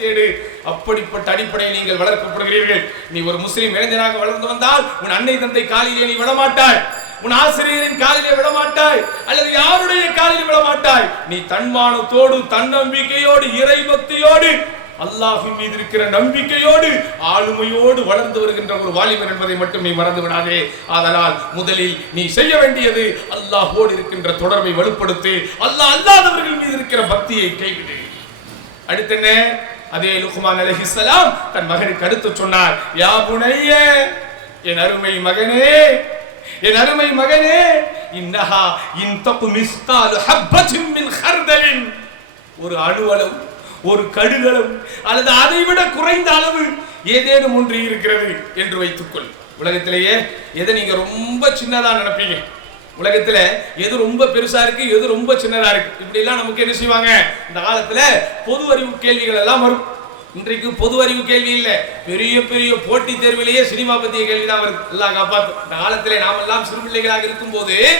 தேடு. அப்படிப்பட்ட அடிப்படையில் நீங்கள் வளர்க்கப்படுகிறீர்கள். நீ ஒரு முஸ்லீம் இளைஞனாக வளர்ந்து வந்தால் உன் அன்னை தந்தை காலிலே நீ விடமாட்டாய். உன் ஆசிரியரின் காலிலே விடமாட்டாய். அல்லது யாருடைய காலில் விடமாட்டாய். நீ தன்மானத்தோடு தன்னம்பிக்கையோடு இறைபக்தியோடு அல்லாஹின் மீது இருக்கிற நம்பிக்கையோடு ஆளுமையோடு வளர்ந்து வருகின்ற ஒரு வாலிபர் என்பதை மட்டும் நீ மறந்து விடாதே. ஆதலால் முதலில் நீ செய்ய வேண்டியது அல்லாஹோடு இருக்கின்ற தொடர்பை வலுப்படுத்தி அல்லாஹ் அல்லாதவர்கள் மீது இருக்கிற பக்தியை கைவிடு. அடுத்து என்ன? அதே லுக்மான் அலஹிஸ்லாம் தன் மகனுக்கு அடுத்து சொன்னார் யா புனைய என் அருமை மகனே என் அருமை மகனே இன்னஹா இன் தகு மிஸ்காலு ஹப்பத்தின் மின் ஹர்தலின். ஒரு அணுவளவு ஒரு கடுகளவு அல்லது அதை விட குறைந்த அளவு ஏதேனும் ஒன்று இருக்கிறது என்று வைத்துக்கொள். உலகத்திலேயே எதை நீங்க ரொம்ப சின்னதா நினைப்பீங்க? உலகத்துல எது ரொம்ப பெருசா இருக்கு எது ரொம்ப சின்னதா இருக்கு? இப்படி எல்லாம் நமக்கு என்ன செய்வாங்க? இந்த காலத்துல பொது அறிவு கேள்விகள் எல்லாம் வரும். இன்றைக்கு பொது அறிவு கேள்வி இல்லை. பெரிய பெரிய போட்டி தேர்விலேயே சினிமா பத்திய கேள்வி தான் வருது. எல்லாம் காப்பாத்து. இந்த காலத்துல நாம் எல்லாம் சிறு பிள்ளைகளாக இருக்கும் போது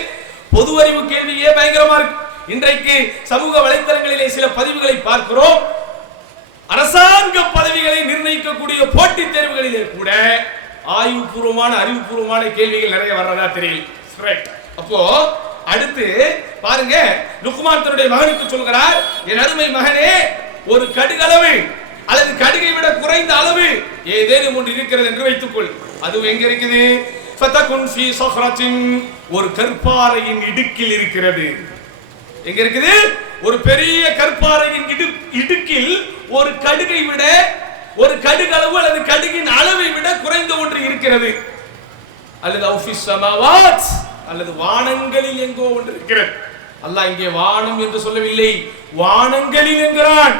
பொது அறிவு கேள்வியே பயங்கரமா இருக்கு. இன்றைக்கு சமூக வலைத்தளங்களிலே சில பதிவுகளை பார்க்கிறோம். அரசாங்க பதவிகளை நிர்ணயிக்கக்கூடிய போட்டித் தேர்வுகளிலே கூட ஆய்வுபூர்வமான அறிவுபூர்வமான கேள்விகள் நிறைய வர்றதா தெரியல. Right. அப்போ அடுத்து பாருங்க லுக்மான் தன்னுடைய மகனுக்கு சொல்கிறார் என் அருமை மகனே ஒரு கடுகளவு அல்லது கடுகை விட குறைந்த அளவு ஏதேனும் ஒன்று இருக்கிறது என்று வைத்துக்கொள். அது எங்க இருக்குது? ஒரு கற்பாறையின் இடுக்கில் இருக்கிறது. எங்க இருக்குது? ஒரு பெரிய கற்பாறையின் இடுக்கில் ஒரு கடுகை விட ஒரு கடுகளவு அல்லது கடுகின் அளவை விட குறைந்த ஒன்று இருக்கிறது. அல்லது அவுஃபிஸ் சமாவாத். அல்லது வானங்களில் எங்கோ ஒன்று இருக்கிறது. அல்லாஹ் இங்கே வானம் என்று சொல்லவில்லை வானங்களில் என்கிறான்.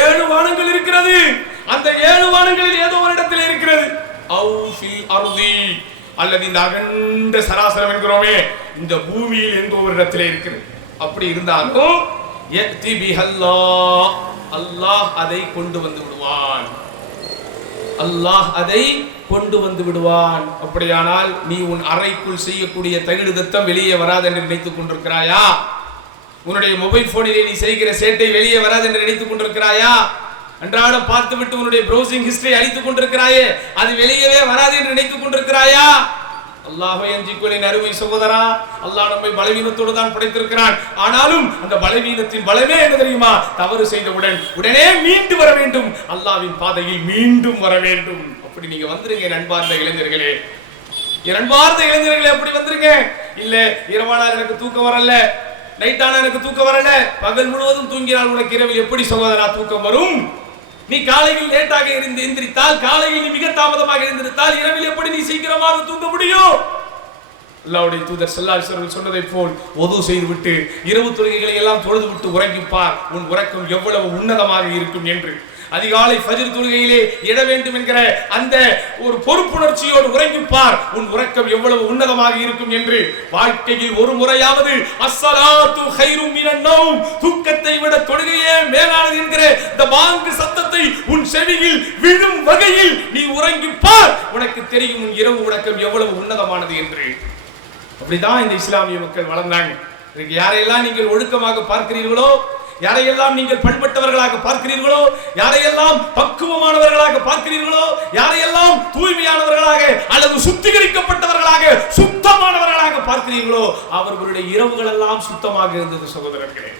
ஏழு வானங்கள் இருக்கிறது. அந்த ஏழு வானங்களில் ஏதோ ஒரு இடத்தில் இருக்கிறது. அவுஃபில் அருதி. அல்லது இந்த அகண்ட சராசரம் என்கிறோமே இந்த பூமியில் எங்கோ ஒரு இடத்தில் இருக்கிறது. அப்படி இருந்தாலும் யக்தி பிஹல்லாஹ் அல்லாஹ் அதை கொண்டு வந்து விடுவான். அல்லாஹ் அதை கொண்டு வந்து விடுவான். அப்படியானால் நீ உன் அறைக்குள் செய்யக்கூடிய தகிடு தத்தம் வெளியே வராது என்று நினைத்துக் கொண்டிருக்கிறாயா? உன்னுடைய மொபைல் போனிலே நீ செய்கிற சேட்டை வெளியே வராது என்று நினைத்துக் கொண்டிருக்கிறாயா? அன்றாடம் பார்த்துவிட்டு உன்னுடைய ப்ரௌசிங் ஹிஸ்டரி அழித்துக் கொண்டிருக்கிறாயே அது வெளியவே வராது என்று நினைத்துக் கொண்டிருக்கிறாயா? அல்லாஹை அஞ்சிக்கொள்ளின் அருமை சகோதரா அல்லாஹ் நம்மை பலவீனத்தோடு தான் படைத்திருக்கிறான். ஆனாலும் அந்த பலவீனத்தின் பலமே என்ன தெரியுமா? தவறு செய்தவுடன் உடனே மீண்டு வர வேண்டும். அல்லாவின் பாதையில் மீண்டும் வர வேண்டும். அப்படி நீங்க வந்துருங்க நண்பார்ந்த இளைஞர்களே. இரண்பார்ந்த இளைஞர்களே அப்படி வந்துருங்க. இல்ல இரவானால் எனக்கு தூக்கம் வரல நைட்டான எனக்கு தூக்கம் வரல பகல் முழுவதும் தூங்கினால் உனக்கு இரவில் எப்படி சகோதரா தூக்கம் வரும்? நீ காலையில் லேட்டாக இருந்து எந்திரித்தால் காலையில் நீ மிக தாமதமாக இருந்திருந்தால் இரவில் எப்படி நீ சீக்கிரமாக தூங்க முடியும்? அல்லாவுடைய தூதர் செல்லாசர்கள் சொன்னதை போல் ஒது செய்து விட்டு இரவு தொழுகைகளை எல்லாம் தொழுது விட்டு உறங்கிப்பார். உன் உறக்கம் எவ்வளவு உன்னதமாக இருக்கும் என்று அதிகாலை ஃபஜ்ர் தொழுகையிலே இட வேண்டும் என்கிற அந்த ஒரு பொறுப்புணர்ச்சியோடு உறங்கிப்பார் உன் உறக்கம் எவ்வளவு உன்னதமாக இருக்கும் என்று. வாழ்க்கையில் ஒரு முறையாவது அஸ்ஸலாத்து ஹைரும் மினன் நௌம். தூக்கத்தை விட தொழுகையே மேலானது என்கிற இந்த பாங்கு சத்தத்தை உன் செவியில் விழும் வகையில் நீ உறங்கிப்பார் உனக்கு தெரியும் உன் இரவு உறக்கம் எவ்வளவு உன்னதமானது என்று. அப்படிதான் இந்த இஸ்லாமிய மக்கள் வளர்ந்தாங்க. இன்னைக்கு யாரையெல்லாம் நீங்கள் ஒழுக்கமாக பார்க்கிறீர்களோ யாரையெல்லாம் நீங்கள் பண்பட்டவர்களாக பார்க்கிறீர்களோ யாரையெல்லாம் பக்குவமானவர்களாக பார்க்கிறீர்களோ யாரையெல்லாம் தூய்மையானவர்களாக அல்லது சுத்திகரிக்கப்பட்டவர்களாக சுத்தமானவர்களாக பார்க்கிறீர்களோ அவர்களுடைய இரவுகள் எல்லாம் சுத்தமாக இருந்தது சகோதரர்களே.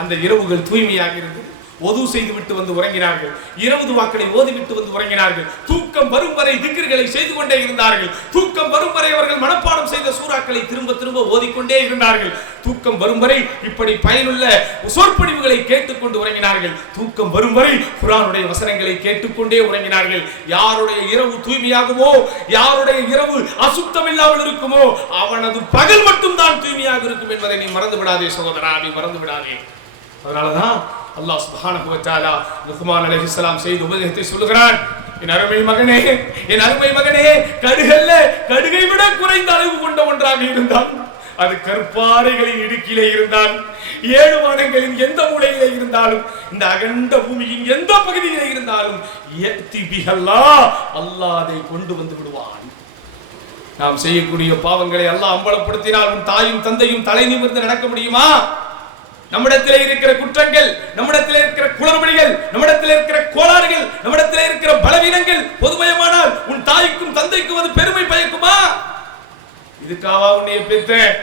அந்த இரவுகள் தூய்மையாக இருந்தது. ஒது செய்து விட்டு வந்து உறங்கினார்கள். இரவு வாக்களை ஓதிவிட்டு வந்து உறங்கினார்கள். தூக்கம் வரும் வரை திக்ருகளை செய்து கொண்டே இருந்தார்கள். தூக்கம் வரும் வரை அவர்கள் மனப்பாடம் செய்த சூறாக்களை திரும்ப திரும்ப ஓதிக்கொண்டே இருந்தார்கள். தூக்கம் வரும் வரை இப்படி பயனுள்ள சொற்பொழிவுகளை கேட்டுக்கொண்டு உறங்கினார்கள். தூக்கம் வரும் வரை குரானுடைய வசனங்களை கேட்டுக்கொண்டே உறங்கினார்கள். யாருடைய இரவு தூய்மையாகுமோ யாருடைய இரவு அசுத்தம் இல்லாமல் இருக்குமோ அவனது பகல் மட்டும்தான் தூய்மையாக இருக்கும் என்பதை நீ மறந்து விடாதே சகோதரா நீ மறந்து விடாதே அதனாலதான் அல்லாஹ் சுப்ஹானஹு வ தஆலா லுக்மான் அலைஹிஸ்ஸலாம் செய்த உபதேசத்தை சொல்லுகிறான். என் அருமை மகனே என் அருமை மகனே கடுகல்ல கடுகை விட குறைந்த அளவு கொண்ட ஒன்றாக இருந்தான். அது கற்பாறைகளின் இடுக்கிலே இருந்தால் ஏழு வானங்களின் எந்த மூலையிலே இருந்தாலும் இந்த அகண்ட பூமியின் எந்த பகுதியிலே இருந்தாலும் யக்தி அல்லாஹ் அதை கொண்டு வந்து விடுவான். நாம் செய்யக்கூடிய பாவங்களை அல்லாஹ் அம்பலப்படுத்தினால் உன் தாயும் தந்தையும் தலை நிமிர்ந்து நடக்க முடியுமா? நம்மிடத்திலே இருக்கிற குற்றங்கள் நம்மிடத்திலே இருக்கிற குளறுபடிகள் நம்மிடத்திலே இருக்கிற கோளாறுகள் நம்மிடத்திலே இருக்கிற பலவீனங்கள் பொதுமயமானால் உன் தாய்க்கும் தந்தைக்கும் அது பெருமை பயக்குமா? இதுக்காகவா உன்னைய பெத்தேன்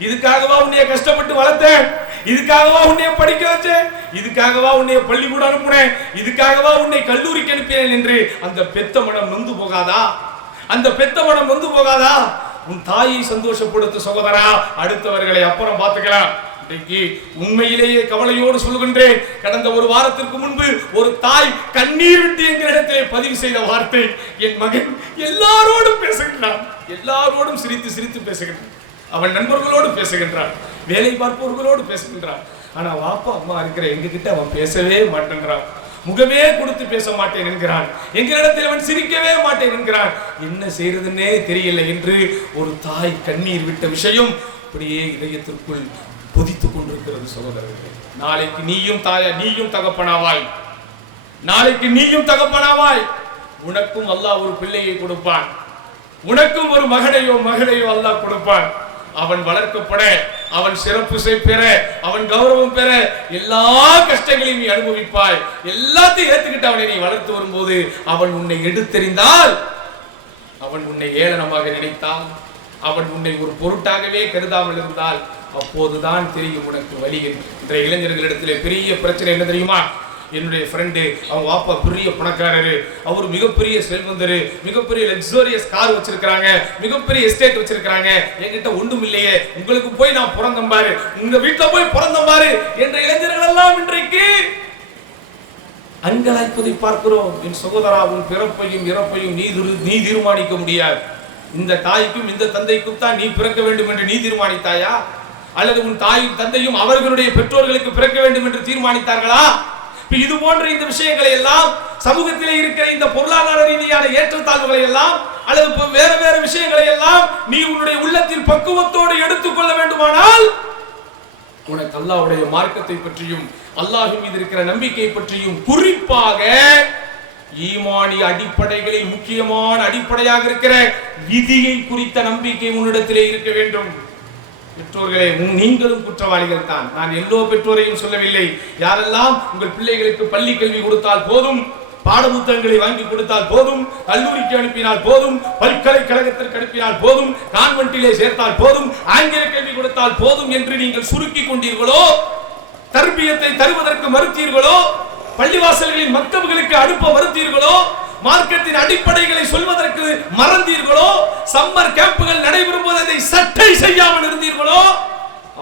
இதுக்காகவா உன்னைய கஷ்டப்பட்டு வளர்த்தேன்? இதுக்காகவா உன்னைய படிக்க வச்சேன்? இதுக்காகவா உன்னைய பள்ளிக்கூடம் அனுப்புனேன்? இதுக்காகவா உன்னை கல்லூரிக்கு அனுப்பினேன் என்று அந்த பெத்த மனம் நொந்து போகாதா? அந்த பெத்த மனம் நொந்து போகாதா? உன் தாயை சந்தோஷப்படுத்த சகோதரா அடுத்தவர்களை அப்புறம் பார்த்துக்கலாம். இன்றைக்கு உண்மையிலேயே கவலையோடு சொல்கின்றேன் கடந்த ஒரு வாரத்திற்கு முன்பு ஒரு தாய் கண்ணீர் விட்டு எங்களிடத்திலே பதிவு செய்த வார்த்தை என் மகன் எல்லாரோடும் பேசுகின்றான். எல்லாரோடும் சிரித்து சிரித்து பேசுகின்றான். அவன் நண்பர்களோடு பேசுகின்றான். வேலை பார்ப்பவர்களோடு பேசுகின்றான். ஆனா வாப்பா அம்மா இருக்கிற எங்ககிட்ட அவன் பேசவே மாட்டேங்கிறான். முகமே கொடுத்து பேச மாட்டேன் என்கிறான். எங்களிடத்தில் அவன் சிரிக்கவே மாட்டேன் என்கிறான். என்ன செய்யறதுன்னே தெரியல என்று ஒரு தாய் கண்ணீர் விட்ட விஷயம் அப்படியே இதயத்திற்குள் கொதித்துக் கொண்டிருக்கிறது சகோதரர்களே. நாளைக்கு நீயும் தாயா நீயும் தகப்பனாவாய். நாளைக்கு நீயும் தகப்பனாவாய். உனக்கும் அல்லாஹ் ஒரு பிள்ளையை கொடுப்பான். உனக்கும் ஒரு மகனையோ மகளையோ அல்லாஹ் கொடுப்பான். அவன் வளர்க்கப்பட அவன் சிறப்பு பெற அவன் கௌரவம் பெற எல்லா கஷ்டங்களையும் நீ அனுபவிப்பாய். எல்லாத்தையும் ஏத்துக்கிட்டு அவனை நீ வளர்த்து வரும்போது அவன் உன்னை எடுத்தெறிந்தால் அவன் உன்னை ஏளனமாக நினைத்தால் அவன் உன்னை ஒரு பொருட்டாகவே கருதாமல் இருந்தால் அப்போதுதான் தெரியும் உனக்கு வழி இன்றைய இளைஞர்களிடத்திலே பெரிய பிரச்சனை என்ன தெரியுமா? என்னுடைய ஃப்ரெண்டு அவங்க வாப்பா பெரிய பணக்காரரு. அவர் மிகப்பெரிய செல்வந்தர். மிகப்பெரிய லக்ஸோரியஸ் கார் வச்சிருக்கிறாங்க. மிகப்பெரிய எஸ்டேட் வச்சிருக்கிறாங்க. என்கிட்ட ஒண்ணும் இல்லையே உங்களுக்கு போய் நான் பிறந்தேன் பாரு. உங்க வீட்டில் போய் பிறந்தேன் பாரு என்ற இளைஞர்கள் எல்லாம் இன்றைக்கு அங்கலாய்ப்பதை பார்க்கிறோம். என் சகோதராவும் பிறப்பையும் இறப்பையும் நீ திரு- நீ தீர்மானிக்க முடியாது. இந்த தாய்க்கும் இந்த தந்தைக்கும் தான் நீ பிறக்க வேண்டும் என்று நீ தீர்மானித்தாயா? அல்லது உன் தாயும் தந்தையும் அவர்களுடைய பெற்றோர்களுக்கு பிறக்க வேண்டும் என்று தீர்மானித்தார்களா? இது போன்ற இந்த விஷயங்களை எல்லாம் சமூகத்திலே இருக்கிற இந்த பொருளாதார ரீதியான ஏற்றத்தாழ்வுகளை எல்லாம் அல்லது வேற வேற விஷயங்களை எல்லாம் நீ உன்னுடைய உள்ளத்தில் பக்குவத்தோடு எடுத்துக்கொள்ள வேண்டுமானால் உனக்கு அல்லாவுடைய மார்க்கத்தை பற்றியும் அல்லாஹு மீது இருக்கிற நம்பிக்கை பற்றியும் குறிப்பாக ஈமானிய அடிப்படைகளில் முக்கியமான அடிப்படையாக இருக்கிற விதியை குறித்த நம்பிக்கை உன்னிடத்திலே இருக்க வேண்டும். பெற்றோர்களே நீங்களும் குற்றவாளிகள் தான். நான் எல்லோ பெற்றோரையும் சொல்லவில்லை. யாரெல்லாம் உங்கள் பிள்ளைகளுக்கு பள்ளி கல்வி கொடுத்தால் போதும் பாடபுத்தகங்களை வாங்கி கொடுத்தால் போதும் கல்லூரிக்கு அனுப்பினால் போதும் பல்கலைக்கழகத்திற்கு அனுப்பினால் போதும் கான்வென்ட்டிலே சேர்த்தால் போதும் ஆங்கில கல்வி கொடுத்தால் போதும் என்று நீங்கள் சுருக்கி கொண்டீர்களோ? தர்பியத்தை தருவதற்கு மறுத்தீர்களோ? பள்ளிவாசல்களின் மக்தபுகளுக்கு அனுப்ப மறுத்தீர்களோ? மார்க்கத்தின் அடிப்படைகளை சொல்வதற்கு மறந்தீர்களோ? சம்மர் கேம்புகள் நடைபெறும் போது அதை சட்டை செய்யாமல் இருந்தீர்களோ?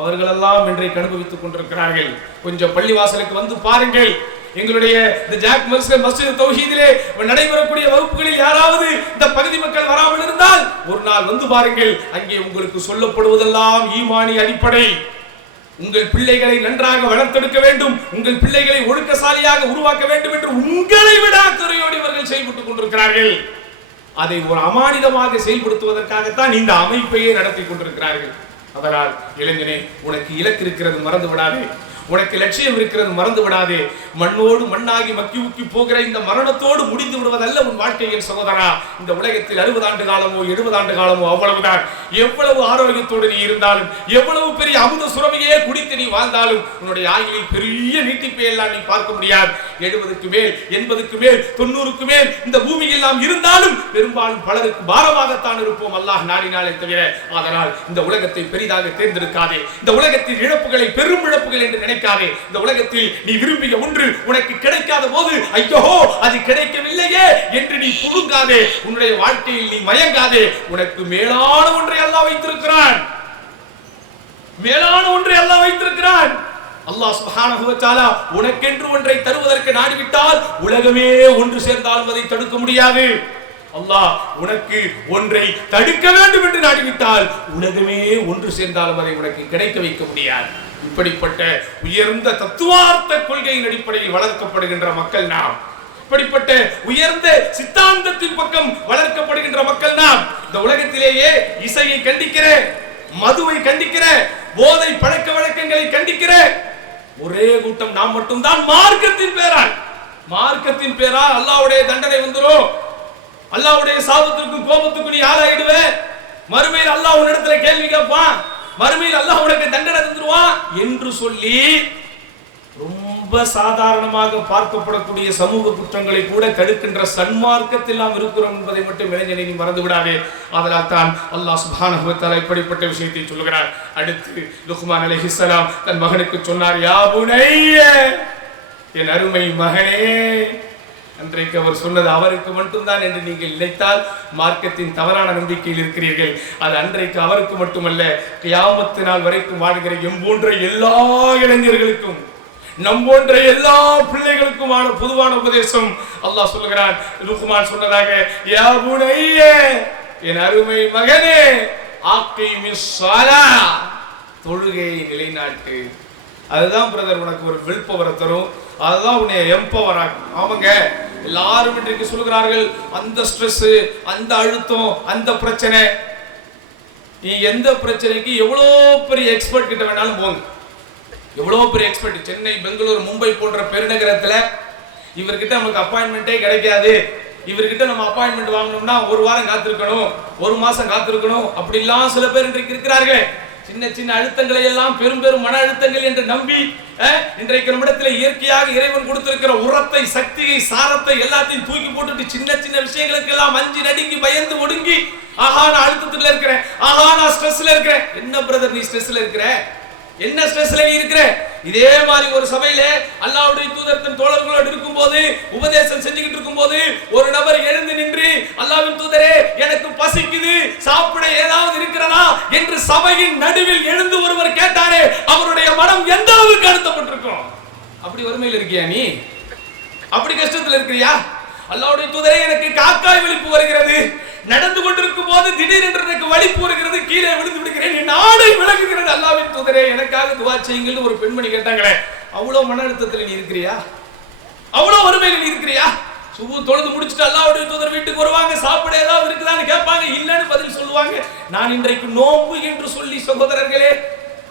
அவர்களெல்லாம் இன்றைக்கு அனுபவித்துக் கொண்டிருக்கிறார்கள். கொஞ்சம் பள்ளிவாசலுக்கு வந்து பாருங்கள். எங்களுடைய இந்த ஜாக் மஸ்கர் மஸ்ஜித் தௌஹீதிலே நடைபெறக்கூடிய வகுப்புகளில் யாராவது இந்த பகுதி மக்கள் வராமல் இருந்தால் ஒரு நாள் வந்து பாருங்கள். அங்கே உங்களுக்கு சொல்லப்படுவதெல்லாம் ஈமானி அடிப்படை. உங்கள் பிள்ளைகளை நன்றாக வளர்த்தெடுக்க வேண்டும். உங்கள் பிள்ளைகளை ஒழுக்கசாலியாக உருவாக்க வேண்டும் என்று உங்களை விட துறையோடு இவர்கள் செயல்பட்டுக் கொண்டிருக்கிறார்கள். அதை ஒரு அமானிதமாக செயல்படுத்துவதற்காகத்தான் இந்த அமைப்பையே நடத்தி கொண்டிருக்கிறார்கள். அதனால் இளைஞனே உனக்கு இலக்கு இருக்கிறது மறந்து விடாதே உனக்கு லட்சியம் இருக்கிறது மறந்து விடாதே. மண்ணோடு மண்ணாகி மக்கி உக்கி போகிற இந்த மரணத்தோடு முடிந்து விடுவதல்ல உன் வாழ்க்கையின் சகோதரா. இந்த உலகத்தில் அறுபது ஆண்டு காலமோ எழுபது ஆண்டு காலமோ அவ்வளவுதான். எவ்வளவு ஆரோக்கியத்தோடு நீ இருந்தாலும் எவ்வளவு பெரிய அமுத சுரமையே குடித்து நீ வாழ்ந்தாலும் உன்னுடைய ஆயுளில் பெரிய நீட்டிப்பை எல்லாம் நீ பார்க்க முடியாது. எழுபதுக்கு மேல் எண்பதுக்கு மேல் தொண்ணூறுக்கு மேல் இந்த பூமியில் நாம் இருந்தாலும் பெரும்பாலும் பலருக்கு பாரமாகத்தான் இருப்போம். அல்லாஹ் நாடினாலே தவிர அதனால் இந்த உலகத்தை பெரிதாக தேர்ந்தெடுக்காதே. இந்த உலகத்தின் இழப்புகளை பெரும் இழப்புகள் என்று நினைக்காதே இந்த உலகத்தில் நீ விரும்பிய ஒன்று உனக்கு கிடைக்காத போது ஐயோ அது கிடைக்கவில்லையே என்று நீ புழுங்காதே. உன்னுடைய வாழ்க்கையில் நீ மயங்காதே. உனக்கு மேலான ஒன்றை அல்லாஹ் வைத்திருக்கிறான். மேலான ஒன்றை அல்லாஹ் வைத்திருக்கிறான். அல்லாஹ் சுப்ஹானஹு வ தஆலா உனக்கென்று ஒன்றை தருவதற்கு நாடிவிட்டால் உலகமே ஒன்று சேர்ந்தாலும் அதை தடுக்க முடியாது. அல்லாஹ் உனக்கு ஒன்றை தடுக்க வேண்டும் என்று நாடிவிட்டால் உலகமே ஒன்று சேர்ந்தாலும் அதை உனக்கு கிடைக்க வைக்க முடியாது. இப்படிப்பட்ட உயர்ந்த தத்துவார்த்த கொள்கையின் அடிப்படையில் வளர்க்கப்படுகின்ற மக்கள் நாம். இப்படிப்பட்ட உயர்ந்த சித்தாந்தத்தின் பக்கம் வளர்க்கப்படுகின்ற மக்கள் நாம். இந்த உலகத்திலேயே இசையை கண்டிக்கிற மதுவை கண்டிக்கிற போதை பழக்க வழக்கங்களை கண்டிக்கிற ஒரே கூட்டம் நாம் மட்டும்தான். மார்க்கத்தின் பேரால் மார்க்கத்தின் பேரால் அல்லாவுடைய தண்டனை வந்துடும் அல்லாஹ்வுடைய சாபத்திற்கும் கோபத்துக்கும் நீ ஆளாயிடுவே. மறுமையில் அல்லாஹ் உன்னிடத்துல கேள்வி கேட்பான். மறுமையில் அல்லாஹ் உனக்கு தண்டனை தந்துருவான் என்று சொல்லி ரொம்ப சாதாரணமாக பார்க்கப்படக்கூடிய சமூக குற்றங்களை கூட தடுக்கின்ற சன்மார்க்கத்தில் நாம் இருக்கிறோம் என்பதை மட்டும் இளைஞனை நீ மறந்து விடாதே அதனால் தான் அல்லாஹ் சுப்ஹானஹு இப்படிப்பட்ட விஷயத்தை சொல்லுகிறார். அடுத்து லுக்மான் அலைஹிஸ்ஸலாம் தன் மகனுக்கு சொன்னார் யாபுனைய என் அருமை மகனே அன்றைக்கு அவர் சொன்னது அவருக்கு மட்டும்தான் என்று நீங்கள் நினைத்தால் மார்க்கத்தின் தவறான நம்பிக்கையில் இருக்கிறீர்கள். அது அன்றைக்கு அவருக்கு மட்டுமல்ல கியாமத்து நாள் வரைக்கும் வாழ்கிற எம்போன்ற எல்லா இளைஞர்களுக்கும் நம் போன்ற எல்லா பிள்ளைகளுக்குமான பொதுவான உபதேசம் அல்லாஹ் சொல்லுகிறான். லுக்மான் சொன்னதாக யா என் அருமை மகனே தொழுகையை நிலைநாட்டு. அதுதான் பிரதர் உனக்கு ஒரு விழுப்பவரை தரும். அதுதான் உன்னை எம்பவர் ஆகும் ஆமாங்க எல்லாரும் இன்றைக்கு சொல்கிறார்கள் அந்த ஸ்ட்ரெஸ் அந்த அழுத்தம் அந்த பிரச்சனை. நீ எந்த பிரச்சனைக்கு எவ்வளோ பெரிய எக்ஸ்பர்ட் கிட்ட வேணாலும் போங்க. எவ்வளோ பெரிய எக்ஸ்பர்ட் சென்னை பெங்களூர் மும்பை போன்ற பெருநகரத்தில் இவர்கிட்ட நமக்கு அப்பாயின்மெண்ட்டே கிடைக்காது. இவர்கிட்ட நம்ம அப்பாயின்மெண்ட் வாங்கணும்னா ஒரு வாரம் காத்திருக்கணும் ஒரு மாசம் காத்திருக்கணும். அப்படிலாம் சில பேர் இன்றைக்கு இருக்கிறார்கள். சின்ன சின்ன அழுத்தங்களை எல்லாம் பெரும் பெரும் மன அழுத்தங்கள் என்று நம்பி இன்றைக்கு நம்மிடத்தில் இயற்கையாக இறைவன் கொடுத்திருக்கிற உரத்தை சக்தியை சாரத்தை எல்லாத்தையும் தூக்கி போட்டுட்டு சின்ன சின்ன விஷயங்களுக்கு எல்லாம் அஞ்சு நடுங்கி பயந்து ஒடுங்கி ஆஹா நான் அழுத்தத்தில் இருக்கிறேன் ஆஹா நான் ஸ்ட்ரெஸ்ல இருக்கிறேன். என்ன பிரதர் நீ ஸ்ட்ரெஸ்ல இருக்கிற? என்ன ஸ்ட்ரெஸ்ல நீ இருக்கிற? இதே மாதிரி ஒரு சபையில அல்லாவுடைய தூதர் தோழர்களோடு இருக்கும் போது உபதேசம் செஞ்சுக்கிட்டு இருக்கும்போது ஒரு நபர் எழுந்து நின்று அல்லாவின் தூதரே எனக்கு பசிக்குது சாப்பிட ஏதாவது இருக்கிறதா? என்று சபையின் நடுவில் எழுந்து ஒருவர் கேட்டாரே அவருடைய மனம் எந்த அளவுக்கு அழுத்தப்பட்டிருக்கும்? அப்படி வறுமையில் இருக்கியா நீ? அப்படி கஷ்டத்துல இருக்கிறியா? அல்லாவுடைய தூதரே எனக்கு காக்காய் விழிப்பு வருகிறது. நடந்து கொண்டிருக்கும் போது திடீரென்று எனக்கு வலிப்பு வருகிறது கீழே விழுந்து விடுகிறேன். நானே ஆடை அல்லாவின் அல்லாஹ்வின் தூதரே எனக்காக துவா செய்யுங்கள்னு ஒரு பெண்மணி கேட்டாங்களே அவ்வளவு மன அழுத்தத்தில் நீ இருக்கிறியா? அவ்வளவு வறுமையில் நீ இருக்கிறியா? சுபு தொழுது முடிச்சுட்டு அல்லாவுடைய தூதர் வீட்டுக்கு வருவாங்க. சாப்பிட ஏதாவது இருக்குதான்னு கேட்பாங்க. இல்லைன்னு பதில் சொல்லுவாங்க. நான் இன்றைக்கு நோம்பு என்று சொல்லி சகோதரர்களே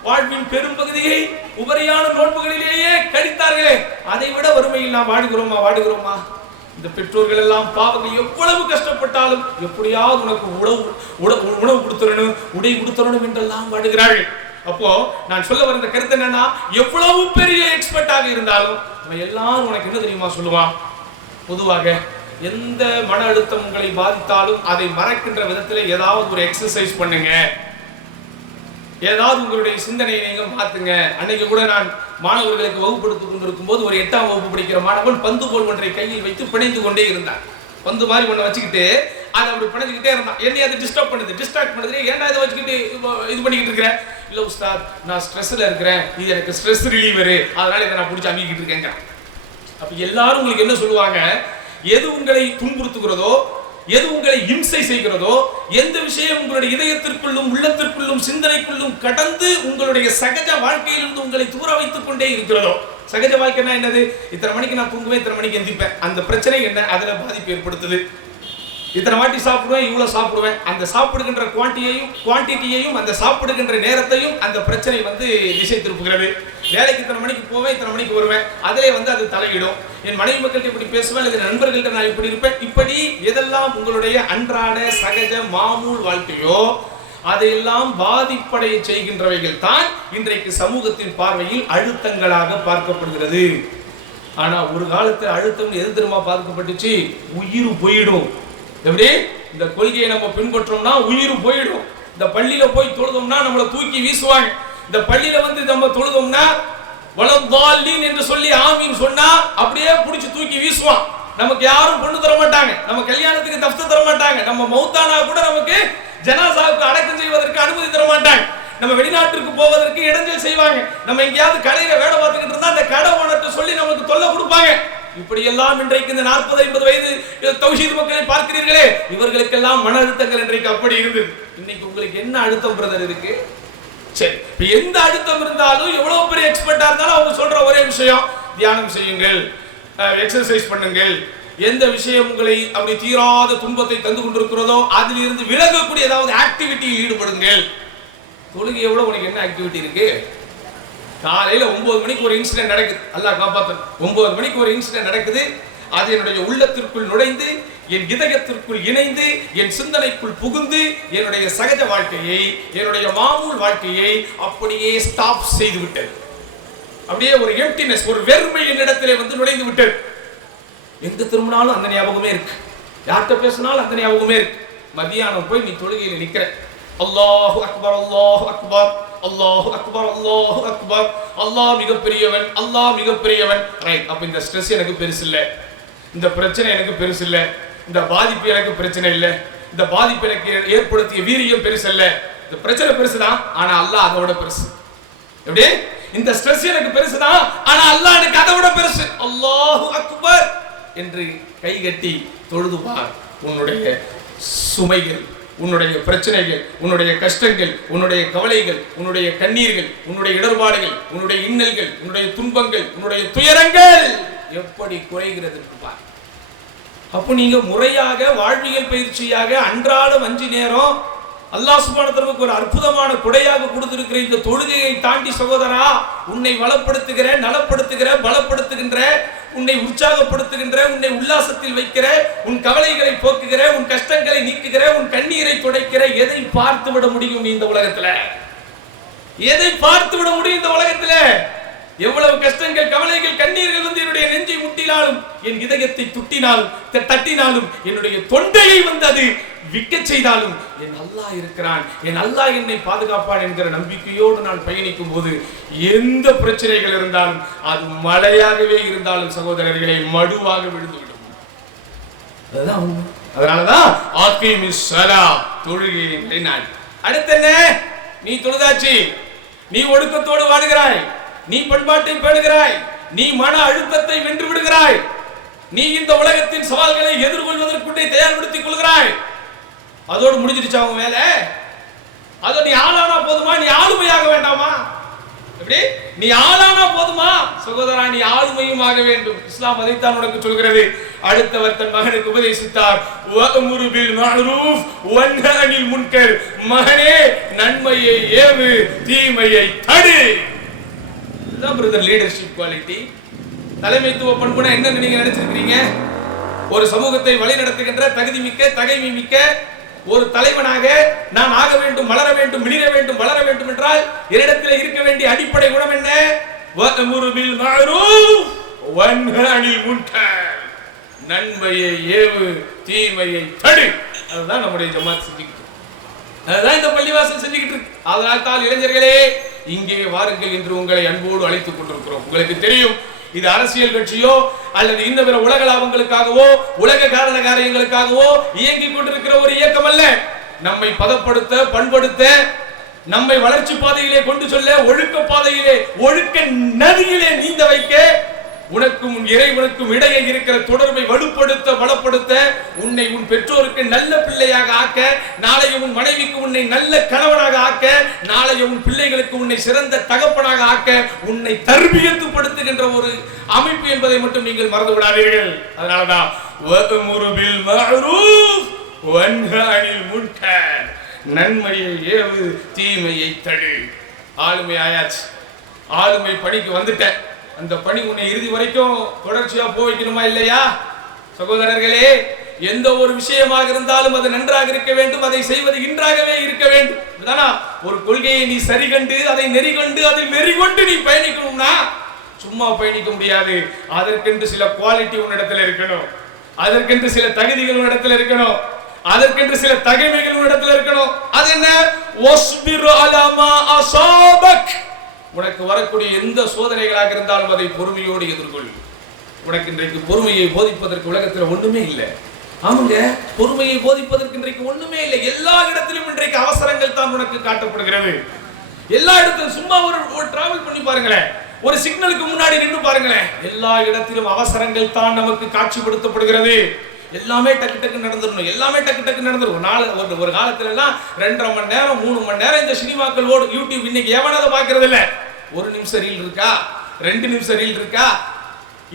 வாழ்வின் பெரும் பகுதியை உபரியான நோன்புகளிலேயே கழித்தார்களே அதை விட வறுமையில் நாம் வாடுகிறோமா? வாடுகிறோமா? இந்த பெற்றோர்கள் எல்லாம் பாவங்கள் எவ்வளவு கஷ்டப்பட்டாலும் எப்படியாவது உனக்கு உணவு உணவு உணவு கொடுத்துடணும் உடை கொடுத்துடணும் என்றெல்லாம் வாடுகிறார்கள் அப்போ நான் சொல்ல வந்த கருத்து என்னன்னா எவ்வளவு பெரிய எக்ஸ்பர்ட்டாக இருந்தாலும் நம்ம எல்லாரும் உனக்கு என்ன தெரியுமா சொல்லுவான்? பொதுவாக எந்த மன அழுத்தம் உங்களை பாதித்தாலும் அதை மறக்கின்ற விதத்தில் ஏதாவது ஒரு எக்ஸசைஸ் பண்ணுங்க. ஏதாவது உங்களுடைய சிந்தனையை நீங்கள் பார்த்துங்க அன்னைக்கு கூட நான் மாணவர்களுக்கு வகுப்படுத்திக் கொண்டிருக்கும் போது ஒரு எட்டாம் வகுப்பு படிக்கிற மாணவன் பந்து போல் ஒன்றை கையில் வைத்து பிணைந்து கொண்டே இருந்தான். பந்து மாதிரி ஒன்றை வச்சுக்கிட்டு அதை அப்படி பிணைஞ்சுக்கிட்டே இருந்தான். என்னை அது டிஸ்டர்ப் பண்ணுது. டிஸ்ட்ராக்ட் பண்ணுது. ஏன்னா இதை வச்சுக்கிட்டு இது பண்ணிக்கிட்டு இருக்கிறேன் இல்லை உஸ்தாத் நான் ஸ்ட்ரெஸ்ஸில் இருக்கிறேன். இது எனக்கு ஸ்ட்ரெஸ் ரிலீவரு அதனால இதை நான் பிடிச்சி அமைக்கிட்டு இருக்கேங்க அப்போ எல்லாரும் உங்களுக்கு என்ன சொல்லுவாங்க? எது உங்களை துன்புறுத்துகிறதோ எது உங்களை இம்சை செய்கிறதோ எந்த விஷயம் உங்களுடைய இதயத்திற்குள்ளும் உள்ளத்திற்குள்ளும் சிந்தனைக்குள்ளும் கடந்து உங்களுடைய சகஜ வாழ்க்கையிலிருந்து உங்களை தூர வைத்துக் கொண்டே இருக்கிறதோ. சகஜ வாழ்க்கைனா என்னது? இத்தனை மணிக்கு நான் தூங்குவேன் இத்தனை மணிக்கு எந்திப்பேன் அந்த பிரச்சனை என்ன? அதுல பாதிப்பு ஏற்படுத்துது. இத்தனை வாட்டி சாப்பிடுவேன் இவ்வளவு சாப்பிடுவேன். அந்த சாப்பிடுகின்ற குவான்டியையும் குவான்டிட்டியையும் அந்த சாப்பிடுகின்ற நேரத்தையும் அந்த பிரச்சனை வந்து திசை திருப்புகிறது. வேலைக்கு இத்தனை மணிக்கு போவேன் இத்தனை மணிக்கு வருவேன். அதிலே வந்து அது தலையிடும். என் மனைவி மக்கள்கிட்ட இப்படி பேசுவேன் அல்லது நண்பர்கள்ட்ட நான் இப்படி இருப்பேன். இப்படி எதெல்லாம் உங்களுடைய அன்றாட சகஜ மாமூல் வாழ்க்கையோ அதையெல்லாம் பாதிப்படைய செய்கின்றவைகள் தான் இன்றைக்கு சமூகத்தின் பார்வையில் அழுத்தங்களாக பார்க்கப்படுகிறது. ஆனா ஒரு காலத்துல அழுத்தம் எது தெரியுமா பார்க்கப்பட்டுச்சு? உயிர் போயிடும். எப்படி? இந்த கொள்கையை நம்ம பின்பற்றோம்னா உயிர் போயிடும். இந்த பள்ளியில போய் தொழுதோம்னா நம்மளை தூக்கி வீசுவாங்க. இந்த பள்ளியில வந்து நம்ம தொழுதோம்னா வலந்தாலின் என்று சொல்லி ஆமீன் சொன்னா அப்படியே புடிச்சு தூக்கி வீசுவான். நமக்கு யாரும் பொண்ணு தர மாட்டாங்க. நம்ம கல்யாணத்துக்கு தப்த தர மாட்டாங்க. நம்ம மௌத்தானா கூட நமக்கு ஜனாசாவுக்கு அடக்கம் செய்வதற்கு அனுமதி தர மாட்டாங்க. நம்ம வெளிநாட்டிற்கு போவதற்கு இடைஞ்சல் செய்வாங்க. நம்ம எங்கேயாவது கடையில வேலை பார்த்துக்கிட்டு இருந்தா அந்த கடை ஓனர்ட்ட சொல்லி நமக்கு தொல்லை கொடுப்பாங்க. இப்படி எல்லாம் இன்றைக்கு இந்த நாற்பது ஐம்பது வயது தௌஹீத் மக்களை பார்க்கிறீர்களே இவர்களுக்கெல்லாம் மன அழுத்தங்கள் இன்றைக்கு அப்படி இருந்தது. இன்னைக்கு உங்களுக்கு என்ன அழுத்தம் பிரதர் இருக்கு? சரி எந்த அழுத்தம் இருந்தாலும் எவ்வளவு பெரிய எக்ஸ்பர்ட்டா இருந்தாலும் அவங்க சொல்ற ஒரே விஷயம் தியானம் செய்யுங்கள் எக்ஸசைஸ் பண்ணுங்கள். எந்த விஷயம் உங்களை அப்படி தீராத துன்பத்தை தந்து கொண்டிருக்கிறதோ அதிலிருந்து விலகக்கூடிய ஏதாவது ஆக்டிவிட்டியில் ஈடுபடுங்கள். தொழுகை எவ்வளவு உனக்கு என்ன ஆக்டிவிட்டி இருக்கு? காலையில ஒன்பது மணிக்கு ஒரு இன்சிடென்ட் நடக்குது. அல்லா காப்பாத்தணும். ஒன்பது மணிக்கு ஒரு இன்சிடென்ட் நடக்குது. அது என்னுடைய உள்ளத்திற்குள் நுழைந்து என் இதயத்திற்குள் இணைந்து என் சிந்தனைக்குள் புகுந்து என்னுடைய சகஜ வாழ்க்கையை என்னுடைய மாமூல் வாழ்க்கையை அப்படியே ஸ்டாப் செய்து விட்டது அப்படியே ஒரு எம்டினஸ் ஒரு வெறுமை என்னிடத்திலே வந்து நுழைந்து விட்டது எங்க திரும்பினாலும் அந்த ஞாபகமே இருக்கு. யார்கிட்ட பேசினாலும் அந்த ஞாபகமே இருக்கு. மதியானம் போய் நீ தொழுகையில் நிற்கிற அல்லாஹு அக்பர் அல்லாஹு அக்பர் அல்லாஹு அக்பர் அல்லாஹு அக்பர். அல்லாஹ் மிகப்பெரியவன் அல்லாஹ் மிகப்பெரியவன். ரைட் அப்ப இந்த ஸ்ட்ரெஸ் எனக்கு பெருசு இல்லை இந்த பிரச்சனை எனக்கு பெருசு இல்லை இந்த பாதிப்பு எனக்கு பிரச்சனை இல்லை. இந்த பாதிப்பு எனக்கு ஏற்படுத்திய வீரியம் பெருசு இல்ல இந்த பிரச்சனை பெருசுதான் ஆனா அல்லாஹ் அதோட பெருசு. எப்படி? இந்த ஸ்ட்ரெஸ் எனக்கு பெருசுதான் ஆனா அல்லாஹ் எனக்கு அதை விட பெருசு. அல்லாஹு அக்பர் என்று கை கட்டி உன்னுடைய சுமைகள் உன்னுடைய பிரச்சனைகள் உன்னுடைய கஷ்டங்கள் உன்னுடைய கவலைகள் உன்னுடைய கண்ணீர்கள் உன்னுடைய இடர்பாடுகள் உன்னுடைய இன்னல்கள் உன்னுடைய துன்பங்கள் உன்னுடைய துயரங்கள் எப்படி குறைகிறது பார். அப்போ நீங்கள் முறையாக வாழ்வியல் பயிற்சியாக அன்றாடம் அஞ்சு நேரம் அல்லாஹ் சுபானத்திற்கு ஒரு அற்புதமான குடையாக கொடுத்திருக்கிற இந்த தொழுகையை தாண்டி சகோதரா உன்னை வளப்படுத்துகிற நலப்படுத்துகிற பலப்படுத்துகின்ற உன்னை உற்சாகப்படுத்துகின்ற உன்னை உல்லாசத்தில் வைக்கிற உன் கவலைகளை போக்குகிற உன் கஷ்டங்களை நீக்குகிற உன் கண்ணீரை துடைக்கிற எதை பார்த்து விட முடியும் நீ இந்த உலகத்துல? எதை பார்த்து விட முடியும் இந்த உலகத்துல? எவ்வளவு கஷ்டங்கள் கவலைகள் கண்ணீர்கள் வந்து என்னுடைய நெஞ்சை முட்டினாலும் என் இதயத்தை துட்டினாலும் தட்டினாலும் என்னுடைய தொண்டையை வந்து அது விற்க செய்தாலும் என் அல்லாஹ் இருக்கிறான். என் அல்லாஹ் என்னை பாதுகாப்பான் என்கிற நம்பிக்கையோடு நான் பயணிக்கும் போது எந்த பிரச்சனைகள் இருந்தாலும் அது மழையாகவே இருந்தாலும் சகோதரர்களை மடுவாக விழுந்துவிடும் அதுதான் உண்மை. அதனாலதான் ஆக்கிமி சலா தொழுகையை அடுத்து என்ன? நீ தொழுதாச்சு. நீ ஒடுக்கத்தோடு வாடுகிறாய் நீ பண்பாட்டை பேணுகிறாய். நீ மன அழுத்தத்தை வென்று விடுகிறாய். நீ இந்த உலகத்தின் சவால்களை எதிர்கொள்வதற்குள்ளே தயார்படுத்திக் கொள்கிறாய். அதோடு முடிஞ்சிருச்சா உன் வேலை? அதோ நீ ஆளானா போதுமா? நீ ஆளுமையாக வேண்டாமா? எப்படி? நீ ஆளானா போதுமா? சகோதரா நீ ஆளுமையும் ஆக வேண்டும். இஸ்லாம் அதைத்தான் உனக்கு சொல்கிறது. அடுத்தவர் தன் மகனுக்கு உபதேசித்தார். வஅமுரு பில் மஅரூஃப் வன்ஹ அனில் முன்கர். மகனே நன்மையை ஏவு தீமையை தடு. இதுதான் பிரதர் லீடர்ஷிப் குவாலிட்டி தலைமைத்துவ பண்புனா என்ன நீங்க நினைச்சிருக்கிறீங்க? ஒரு சமூகத்தை வழிநடத்துகின்ற தகுதி மிக்க தகைமை மிக்க ஒரு தலைவனாக நான் ஆக வேண்டும் வளர வேண்டும் மிளிர வேண்டும் வளர வேண்டும் என்றால் என்னிடத்தில் இருக்க வேண்டிய அடிப்படை குணம் என்ன? நன்மையை ஏவு தீமையை தடு. அதுதான் நம்முடைய ஜமாத் செஞ்சுக்கிட்டு அதுதான் இந்த பள்ளிவாசல் செஞ்சுக்கிட்டு இருக்கு. அதனால் தான் இளைஞர்களே இங்கே வாருங்கள் என்று உங்களை அன்போடு அழைத்துக் கொண்டிருக்கிறோம். உங்களுக்கு தெரியும் இது அரசியல் கட்சியோ அல்லது இந்த பிற உலக லாபங்களுக்காகவோ உலக காரண காரியங்களுக்காகவோ இயங்கிக் கொண்டிருக்கிற ஒரு இயக்கம் அல்ல. நம்மை பதப்படுத்த பண்படுத்த நம்மை வளர்ச்சி பாதையிலே கொண்டு செல்ல ஒழுக்க பாதையிலே ஒழுக்க நதியிலே நீந்த வைக்க உனக்கும் உன் இறைவனுக்கும் இடையே இருக்கிற தொடர்பை வலுப்படுத்த பலப்படுத்த உன்னை உன் பெற்றோருக்கு நல்ல பிள்ளையாக ஆக்க நாளைய உன் மனைவிக்கு உன்னை நல்ல கணவனாக ஆக்க நாளைய உன் பிள்ளைகளுக்கு உன்னை சிறந்த தகப்பனாக ஆக்க உன்னை தர்பியத்துப்படுத்துகின்ற ஒரு அமைப்பு என்பதை மட்டும் நீங்கள் மறந்து விடாதீர்கள். அதனாலதான் நன்மையை ஏவு தீமையை தடு. ஆளுமை ஆயாச்சு ஆளுமை பணிக்கு வந்துட்டேன். அந்த பணி உன்னை இறுதி வரைக்கும் தொடர்ச்சியா போவிக்கணுமா இல்லையா? சகோதரர்களே எந்த ஒரு விஷயமாக இருந்தாலும் அது நன்றாக இருக்க வேண்டும் அதை செய்வது இன்றாகவே இருக்க வேண்டும். இதுதானா? ஒரு கொள்கையை நீ சரி கண்டு அதை நெறி கண்டு அதில் நெறி கொண்டு நீ பயணிக்கணும்னா சும்மா பயணிக்க முடியாது. அதற்கென்று சில குவாலிட்டி உன்னிடத்துல இருக்கணும். அதற்கென்று சில தகுதிகள் உன்னிடத்துல இருக்கணும். அதற்கென்று சில தகைமைகள் உன்னிடத்துல இருக்கணும். அது என்ன? வஸ்பிரு அலாமா அசாபக். உனக்கு வரக்கூடிய எந்த சோதனைகளாக இருந்தாலும் அதை பொறுமையோடு எதிர்கொள். உனக்கு இன்றைக்கு பொறுமையை போதிப்பதற்கு உலகத்தில் ஒன்றுமே இல்லை. ஆமாங்க பொறுமையை போதிப்பதற்கு இன்றைக்கு ஒண்ணுமே இல்லை. எல்லா இடத்திலும் இன்றைக்கு அவசரங்கள் தான் உனக்கு காட்டப்படுகிறது. எல்லா இடத்திலும் சும்மா ஒரு ஒரு டிராவல் பண்ணி பாருங்களேன். ஒரு சிக்னலுக்கு முன்னாடி நின்று பாருங்களேன். எல்லா இடத்திலும் அவசரங்கள் தான் நமக்கு காட்சிப்படுத்தப்படுகிறது. எல்லாமே டக்கு டக்கு நடந்துடணும். எல்லாமே டக்கு டக்கு நடந்துடும் நாலு ஒரு ஒரு காலத்துலலாம் ரெண்டரை மணி நேரம் மூணு மணி நேரம் இந்த சினிமாக்கள் ஓடும். யூடியூப் இன்னைக்கு எவனதை பார்க்கறது இல்லை ஒரு நிமிஷம் ரீல் இருக்கா? ரெண்டு நிமிஷம் ரீல் இருக்கா?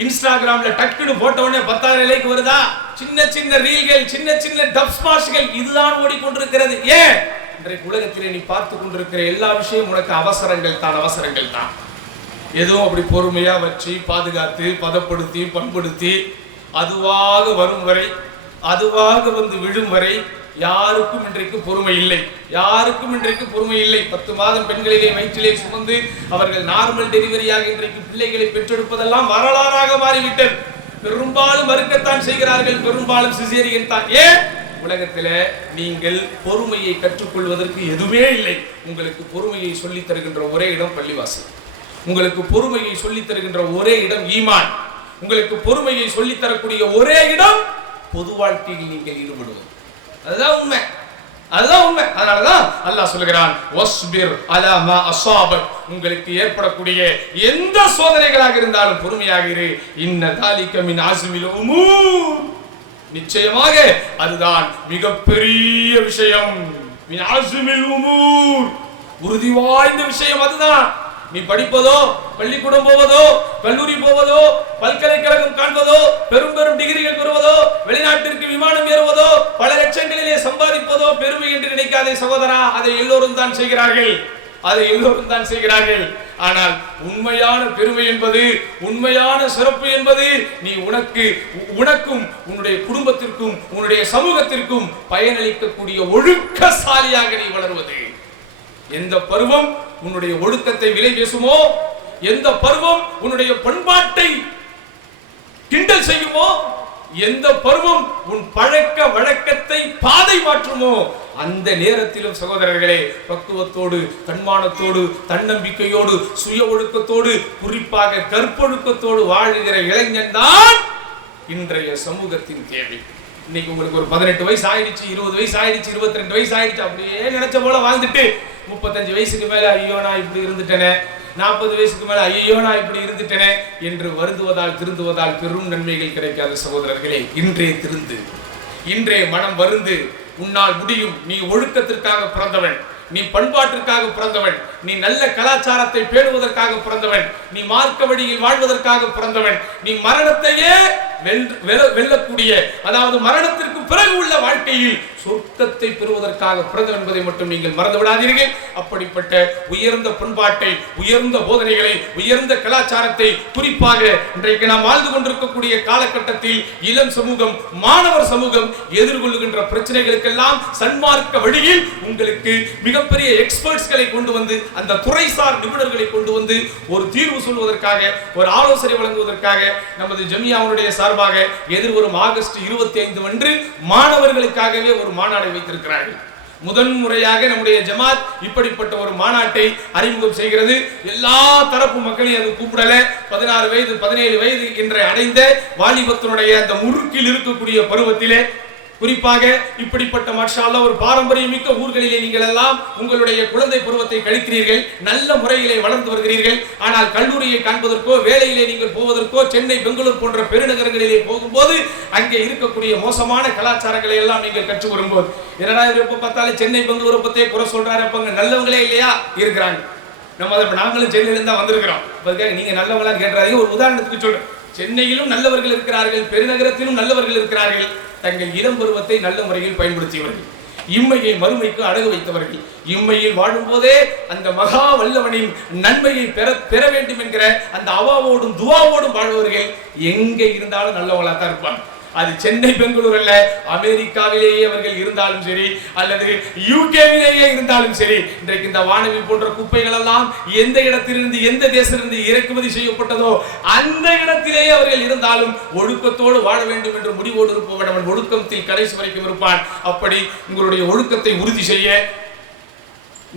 இன்ஸ்டாகிராம்ல டக்குன்னு போட்ட உடனே பத்தாயிரம் லைக் வருதா? சின்ன சின்ன ரீல்கள் சின்ன சின்ன டப் ஸ்மாஷ்கள் இதுதான் ஓடிக்கொண்டிருக்கிறது. ஏன்? இன்றைக்கு உலகத்திலே நீ பார்த்து கொண்டிருக்கிற எல்லா விஷயம் உனக்கு அவசரங்கள் தான் அவசரங்கள் தான். எதுவும் அப்படி பொறுமையா வச்சு பாதுகாத்து பதப்படுத்தி பண்படுத்தி அதுவாக வரும் வரை அதுவாக வந்து விழும் வரை யாருக்கும் இன்றைக்கு பொறுமை இல்லை. யாருக்கும் இன்றைக்கு பொறுமை இல்லை. பத்து மாதம் பெண்களிலே வயிற்றிலே சுமந்து அவர்கள் நார்மல் டெலிவரியாக இன்றைக்கு பிள்ளைகளை பெற்றெடுப்பதெல்லாம் வரலாறாக மாறிவிட்டது. பெரும்பாலும் மறுக்கத்தான் செய்கிறார்கள். பெரும்பாலும் சிசேரியன் தான். ஏன்? உலகத்தில் நீங்கள் பொறுமையை கற்றுக்கொள்வதற்கு எதுவுமே இல்லை. உங்களுக்கு பொறுமையை சொல்லித் தருகின்ற ஒரே இடம் பள்ளிவாசல். உங்களுக்கு பொறுமையை சொல்லித் தருகின்ற ஒரே இடம் ஈமான். உங்களுக்கு பொறுமையை சொல்லித் தரக்கூடிய ஒரே இடம் பொது வாழ்க்கையில் நீங்கள் ஈடுபடுவது. அதுதான் உண்மை. அதுதான் உண்மை. அதனாலதான் அல்லாஹ் சொல்லுகிறான் வஸ்பிர் அலா மா உங்களுக்கு ஏற்படக்கூடிய எந்த சோதனைகளாக இருந்தாலும் பொறுமையாக இரு. இன்ன தாலிக மின் உமூர். நிச்சயமாக அதுதான் மிகப்பெரிய விஷயம். மின் உமூர். உறுதி வாய்ந்த விஷயம் அதுதான். நீ படிப்பதோ பள்ளிக்கூடம் போவதோ கல்லூரி போவதோ பல்கலைக்கழகம் காண்பதோ பெரும் பெரும் டிகிரிகள் பெறுவதோ வெளிநாட்டிற்கு விமானம் ஏறுவதோ பல லட்சங்களிலே சம்பாதிப்பதோ பெருமை என்று நினைக்காதே சகோதரா. அதை எல்லோரும் தான் செய்கிறார்கள். அதை எல்லோரும் தான் செய்கிறார்கள். ஆனால் உண்மையான பெருமை என்பது உண்மையான சிறப்பு என்பது நீ உனக்கு உ- உனக்கும் உன்னுடைய குடும்பத்திற்கும் உன்னுடைய சமூகத்திற்கும் பயனளிக்கக்கூடிய ஒழுக்கசாலியாக நீ வளர்வது. எந்த பருவம் உன்னுடைய ஒழுக்கத்தை விலை பேசுமோ? எந்த பருவம் உன்னுடைய பண்பாட்டை கிண்டல் செய்யுமோ? எந்த பருவம் உன் பழக்க வழக்கத்தை பாதை மாற்றுமோ? அந்த நேரத்திலும் சகோதரர்களே பக்குவத்தோடு தன்மானத்தோடு தன்னம்பிக்கையோடு சுய ஒழுக்கத்தோடு குறிப்பாக கற்பொழுக்கத்தோடு வாழுகிற இளைஞன் தான் இன்றைய சமூகத்தின் தேவை. இன்னைக்கு உங்களுக்கு ஒரு பதினெட்டு வயசு ஆயிடுச்சு இருபது வயசு ஆயிடுச்சு இருபத்தி ரெண்டு வயசு ஆயிடுச்சு அப்படியே நினைச்ச போல வாழ்ந்துட்டு முப்பத்தஞ்சு வயசுக்கு மேல ஐயோ நான் இப்படி இருந்துட்டேனே. நாற்பது வயசுக்கு மேல ஐயோ நான் இப்படி இருந்துட்டேனே என்று வருந்துவதால் திருந்துவதால் பெரும் நன்மைகள் கிடைக்காத சகோதரர்களே. இன்றே திருந்து. இன்றே மனம் வருந்து உன்னால் முடியும். நீ ஒழுக்கத்திற்காக பிறந்தவன். நீ பண்பாட்டிற்காக பிறந்தவன். நீ நல்ல கலாச்சாரத்தை பேணுவதற்காக பிறந்தவன். நீ மார்க்க வழியில் வாழ்வதற்காக பிறந்தவன். நீ மரணத்தையே வெல்லக்கூடிய அதாவது மரணத்திற்கு பிறகு உள்ள வாழ்க்கையில் சொர்க்கத்தை பெறுவதற்காக பிறந்தவன் என்பதை மட்டும் நீங்கள் மறந்து விடாதீர்கள். அப்படிப்பட்ட உயர்ந்த பண்பாட்டை உயர்ந்த போதனைகளை உயர்ந்த கலாச்சாரத்தை குறிப்பாக இன்றைக்கு நாம் வாழ்ந்து கொண்டிருக்கக்கூடிய காலகட்டத்தில் இளம் சமூகம் மாணவர் சமூகம் எதிர்கொள்ளுகின்ற பிரச்சனைகளுக்கெல்லாம் சன்மார்க்க வழியில் உங்களுக்கு மிகப்பெரிய எக்ஸ்பர்ட்ஸ்களை கொண்டு வந்து அந்த துறைசார் நிபுணர்களை கொண்டு வந்து ஒரு தீர்வு சொல்வதற்காக ஒரு ஆலோசனை வழங்குவதற்காக நமது ஜமியாவுடைய சார்பாக எதிர்வரும் ஆகஸ்ட் இருபத்தி ஐந்து அன்று மாணவர்களுக்காகவே ஒரு மாநாடை வைத்திருக்கிறார்கள். முதன் முறையாக நம்முடைய ஜமாத் இப்படிப்பட்ட ஒரு மாநாட்டை அறிமுகம் செய்கிறது. எல்லா தரப்பு மக்களையும் அது கூப்பிடல. பதினாறு வயது பதினேழு வயது என்ற அடைந்த வாலிபத்தினுடைய அந்த முறுக்கில் இருக்கக்கூடிய பருவத்திலே குறிப்பாக இப்படிப்பட்ட மாஷா ஒரு பாரம்பரியமிக்க ஊர்களிலே நீங்கள் எல்லாம் உங்களுடைய குழந்தை பருவத்தை கழிக்கிறீர்கள் நல்ல முறையிலே வளர்ந்து வருகிறீர்கள். ஆனால் கல்லூரியை காண்பதற்கோ வேலையிலே நீங்கள் போவதற்கோ சென்னை பெங்களூர் போன்ற பெருநகரங்களிலே போகும்போது அங்கே இருக்கக்கூடிய மோசமான கலாச்சாரங்களை எல்லாம் நீங்கள் கற்று வரும்போது. என்னடா எப்ப பார்த்தாலும் சென்னை பெங்களூரை பத்தியே குறை சொல்றாரு நல்லவங்களே இல்லையா? இருக்கிறாங்க. நம்ம அதை நாங்களும் சென்னையில தான் வந்திருக்கிறோம். நீங்க நல்லவங்களா கேட்டுறாங்க ஒரு உதாரணத்துக்கு சொல்றேன். சென்னையிலும் நல்லவர்கள் இருக்கிறார்கள் பெருநகரத்திலும் நல்லவர்கள் இருக்கிறார்கள். தங்கள் இளம் பருவத்தை நல்ல முறையில் பயன்படுத்தியவர்கள். இம்மையை மறுமைக்கு அடகு வைத்தவர்கள். இம்மையில் வாழும்போதே அந்த மகா வல்லவனின் நன்மையை பெற பெற வேண்டும் என்கிற அந்த அவாவோடும் துவாவோடும் வாழ்பவர்கள் எங்கே இருந்தாலும் நல்லவங்களா தான் இருப்பாங்க அது சென்னை பெங்களூர் அல்ல. அமெரிக்காவிலேயே அவர்கள் இருந்தாலும் சரி அல்லது யூகேவிலேயே இருந்தாலும் சரி இன்றைக்கு இந்த வானவி போன்ற குப்பைகள் எல்லாம் எந்த இடத்திலிருந்து எந்த தேசத்திலிருந்து இறக்குமதி செய்யப்பட்டதோ அந்த இடத்திலேயே அவர்கள் இருந்தாலும் ஒழுக்கத்தோடு வாழ வேண்டும் என்று முடிவோடு இருப்பவன். அவன் ஒழுக்கத்தில் கடைசி வரைக்கும் இருப்பான். அப்படி உங்களுடைய ஒழுக்கத்தை உறுதி செய்ய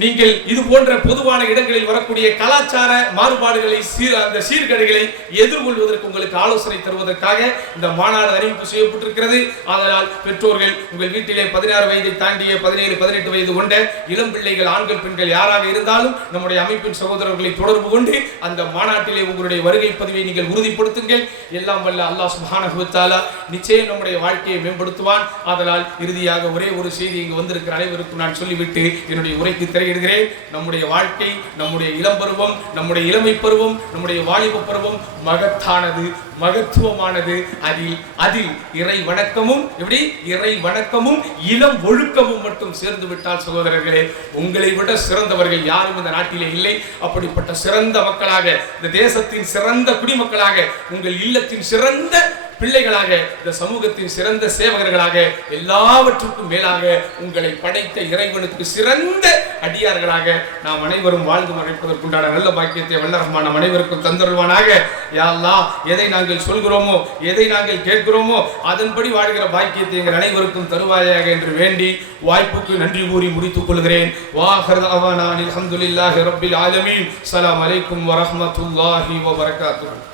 நீங்கள் இது போன்ற பொதுவான இடங்களில் வரக்கூடிய கலாச்சார மாறுபாடுகளை சீர் அந்த சீர்கேடுகளை எதிர்கொள்வதற்கு உங்களுக்கு ஆலோசனை தருவதற்காக இந்த மாநாடு அறிவிப்பு செய்யப்பட்டிருக்கிறது. ஆதலால் பெற்றோர்கள் உங்கள் வீட்டிலே பதினாறு வயதை தாண்டிய பதினேழு பதினெட்டு வயது கொண்ட இளம் பிள்ளைகள் ஆண்கள் பெண்கள் யாராக இருந்தாலும் நம்முடைய அமைப்பின் சகோதரர்களை தொடர்பு கொண்டு அந்த மாநாட்டிலே உங்களுடைய வருகை பதிவை நீங்கள் உறுதிப்படுத்துங்கள். எல்லாம் வல்ல அல்லாஹ் சுபானகுத்தாலா நிச்சயம் நம்முடைய வாழ்க்கையை மேம்படுத்துவான். அதனால் இறுதியாக ஒரே ஒரு செய்தி இங்கு வந்திருக்கிற அனைவருக்கும் நான் சொல்லிவிட்டு என்னுடைய உரைக்கு திரையிடுகிறேன் நம்முடைய வாழ்க்கை நம்முடைய இளம் பருவம் நம்முடைய இளமை பருவம் நம்முடைய வாலிப பருவம் மகத்தானது மகத்துவமானது. அதில் அதில் இறை வணக்கமும் எப்படி? இறை வணக்கமும் இளம் ஒழுக்கமும் மட்டும் சேர்ந்து விட்டால் சகோதரர்களே உங்களை விட சிறந்தவர்கள் யாரும் இந்த நாட்டிலே இல்லை. அப்படிப்பட்ட சிறந்த மக்களாக இந்த தேசத்தின் சிறந்த குடிமக்களாக உங்கள் இல்லத்தின் சிறந்த பிள்ளைகளாக இந்த சமூகத்தின் சிறந்த சேவகர்களாக எல்லாவற்றுக்கும் மேலாக உங்களை படைத்த இறைவனுக்கு சிறந்த அடியார்களாக நாம் அனைவரும் வாழ்ந்து மறைப்பதற்குண்டான நல்ல பாக்கியத்தை வல்ல நம் அனைவருக்கும் தந்தருள்வானாக. யா எதை நாங்கள் சொல்கிறோமோ எதை நாங்கள் கேட்கிறோமோ அதன்படி வாழ்கிற பாக்கியத்தை எங்கள் அனைவருக்கும் தருவாயாக என்று வேண்டி வாய்ப்புக்கு நன்றி கூறி முடித்துக் கொள்கிறேன். வாஹர் அவானான் அல்ஹம்துலில்லாஹி ரப்பில் ஆலமீன். ஸலாம் அலைக்கும் வரமத்துல்லாஹி வபரகாத்துஹு.